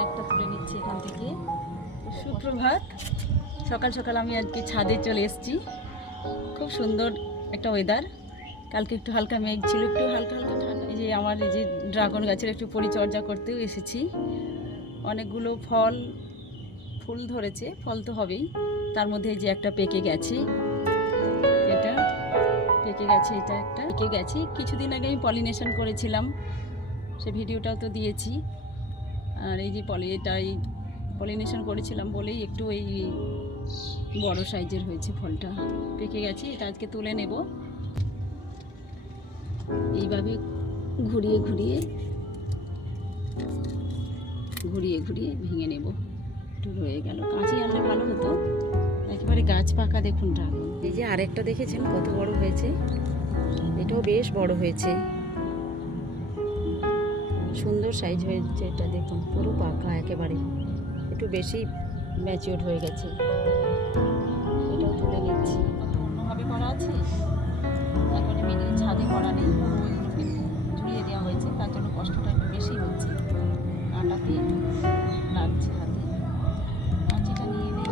আরেকটা তুলে নিচ্ছি এখান থেকে। সুপ্রভাত, সকাল সকাল আমি আজকে ছাদে চলে এসেছি। খুব সুন্দর একটা ওয়েদার। কালকে একটু হালকা মেঘ ছিল, একটু হালকা হালকা ঠান্ডা। এই যে আমার এই যে ড্রাগন গাছের একটু পরিচর্যা করতেও এসেছি। অনেকগুলো ফুল ধরেছে, ফল তো হবেই। তার মধ্যে এই যে একটা পেকে গেছে, এটা পেকে গেছে, এটা একটা পেকে গেছে। কিছুদিন আগে আমি পলিনেশন করেছিলাম, সে ভিডিওটাও তো দিয়েছি। আর এই যে পলিনেশন করেছিলাম বলেই একটু এই বড় সাইজের হয়েছে, ফলটা পেকে গেছে। এটা আজকে তুলে নেব। এইভাবে ঘুরিয়ে ঘুরিয়ে ভেঙে নেব। একটু রয়ে গেল, কাঁচি আনলে ভালো হতো। একেবারে গাছ পাকা। দেখুন ড্রাগন। এই যে আরেকটা দেখেছেন কত বড় হয়েছে, এটাও বেশ বড় হয়েছে, সুন্দর সাইজ হয়েছে। এটা দেখুন পুরো পাকা একেবারে, একটু বেশি ম্যাচিওর হয়ে গেছে। এটাও তুলে নিচ্ছি। কত অন্যভাবে করা আছে, এখন মিনি ছাদে করা নেই, ওইগুলোকে ঝুলিয়ে দেওয়া হয়েছে, তার জন্য কষ্টটা একটু বেশি হচ্ছে। কাঁটাতে লাগছে হাতে, কাঁচিটা নিয়ে নেই।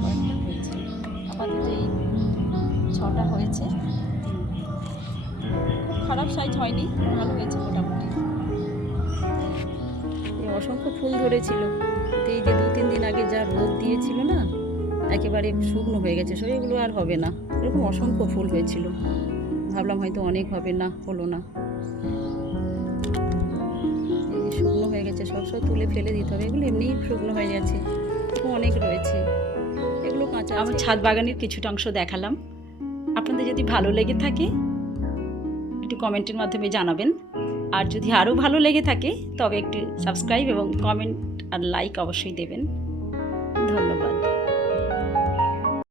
কয়েকটা হয়েছে আপাতত, এই 6টা হয়েছে। খুব খারাপ সাইজ হয়নি, ভালো হয়েছে মোটামুটি। এই অসংখ্য ফুল ধরেছিল, কিন্তু এই যে 2-3 দিন আগে যা রোদ দিয়েছিল না, একেবারে শুকনো হয়ে গেছে সব, এগুলো আর হবে না। এরকম অসংখ্য ফুল হয়েছিল, ভাবলাম হয়তো অনেক হবে, না হলো না। এই যে শুকনো হয়ে গেছে, সব তুলে ফেলে দিতে হবে। এগুলো এমনিই শুকনো হয়ে গেছে, এরকম অনেক রয়েছে। এগুলো কাঁচা। আমার ছাদ বাগানের কিছুটা অংশ দেখালাম। আপনাদের যদি ভালো লেগে থাকে একটু কমেন্টের মাধ্যমে জানাবেন। আর যদি আরও ভালো লেগে থাকে তবে একটু সাবস্ক্রাইব এবং কমেন্ট আর লাইক অবশ্যই দেবেন। ধন্যবাদ।